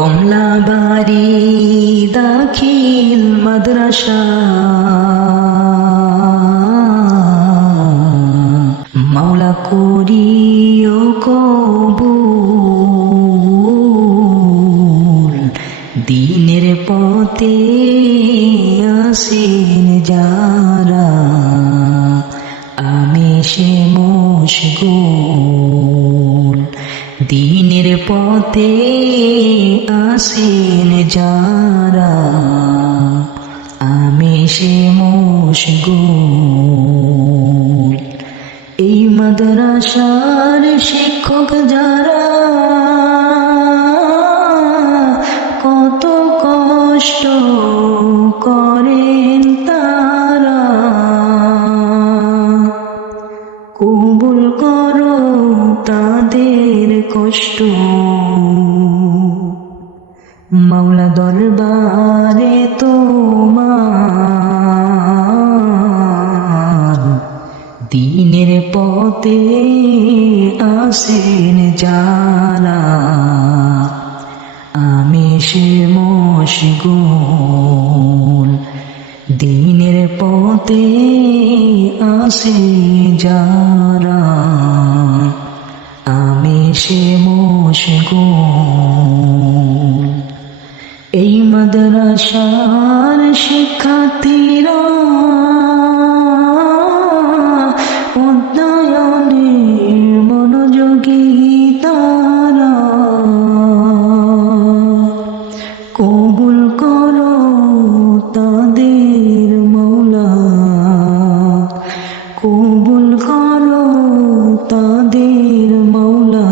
কমলাবাড়ি দাখিল মাদ্রাসা মাওলা করিও কবুল দ্বীনের পথে আসেন যারা আমিষে মশগুল দ্বীনের পথে আসেন যারা আমিষে মশগুল এই মাদ্রাসার শিক্ষক যারা কত কষ্ট করেন তারা কবুল করো তাদের কষ্ট মাওলা দরবারে তোমার দ্বীনের পথে আসেন যারা আমিষে মশগুল দ্বীনের পথে আসে যারা আমিষে মশগুল এই মাদ্রাসার শিক্ষার্থীরা উন্নয়নে মনোযোগী তারা কবুল করো তাদের মাওলা কবুল করো তাদের মাওলা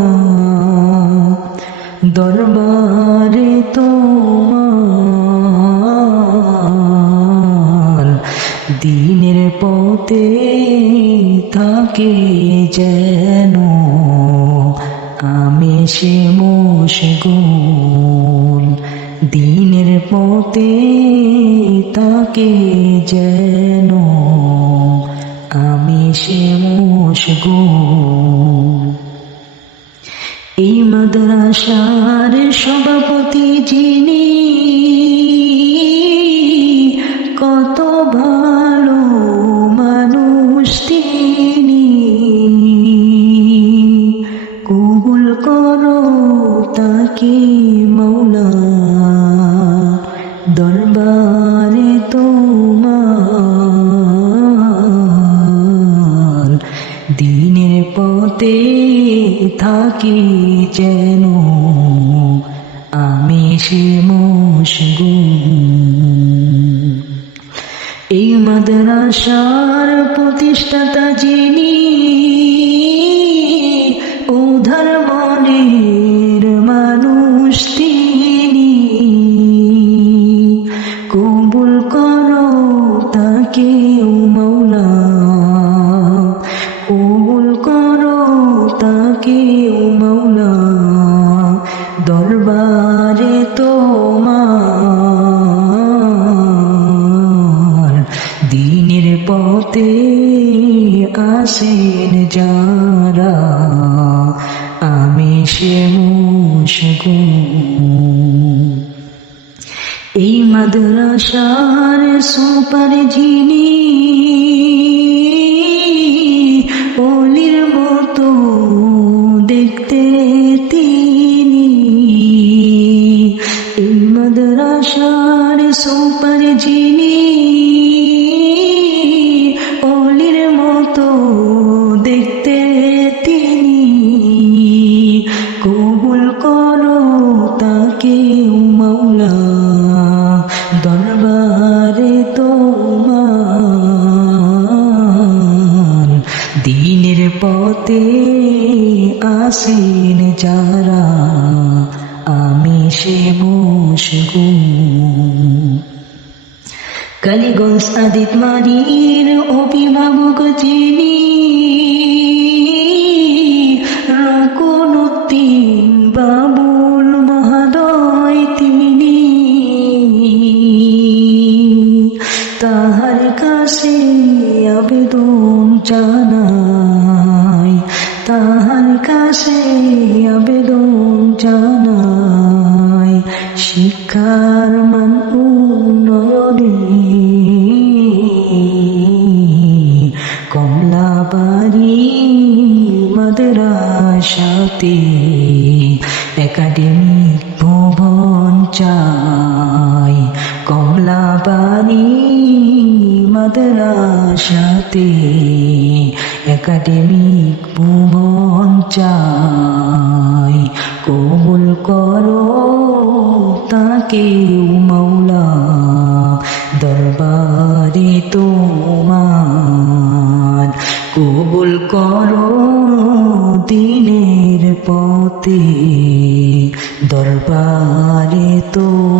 দরবারে তোমার দ্বীনের পথে থাকে যেন আমিষে মশগুল দ্বীনের পথে থাকে যেন আমিষে মশগুল এই মাদ্রাসার সভাপতি যিনি কত ভালো মানুষ তিনি কবুল করো তাকে মাওলা দরবারে তোমার দ্বীনের পথে থাকি যেন আমিষে মশগুল এই মাদ্রাসার প্রতিষ্ঠাতা যিনি উদার মনের মানুষ তিনি কবুল করো তাকে মাওলা কবুল করো তাকে মাওলা দরবারে তোমার দ্বীনের পথে আসেন যারা আমিষে মশগুল এই মাদ্রাসার সুপার যিনি অলির মতো দেখতে তিনি এই মাদ্রাসার সুপার যিনি অলির মতো দেখতে তিনি কবুল করো তাকে মাওলা দরবারে তোমার দ্বীনের পথে আসেন যারা আমিষে মশগুল কালীগঞ্জ আদিতমারির অভিভাবক যিনি রকুনুদ্দিন বাবুল মহোদয় তিনি তাহার কাছে আবেদন জানাই তাহার কাছে আবেদন জানাই শিক্ষার মান উন্নয়নে কমলাবাড়ি মাদ্রাসাতে একাডেমিক ভবন চাই। কমলাবাড়ি মাদ্রাসাতে একাডেমিক ভবন চাই। কবুল করো তাকে মাওলা, দরবারে তোমার। কবুল করো দিনের পথে, দরবারে তোমার।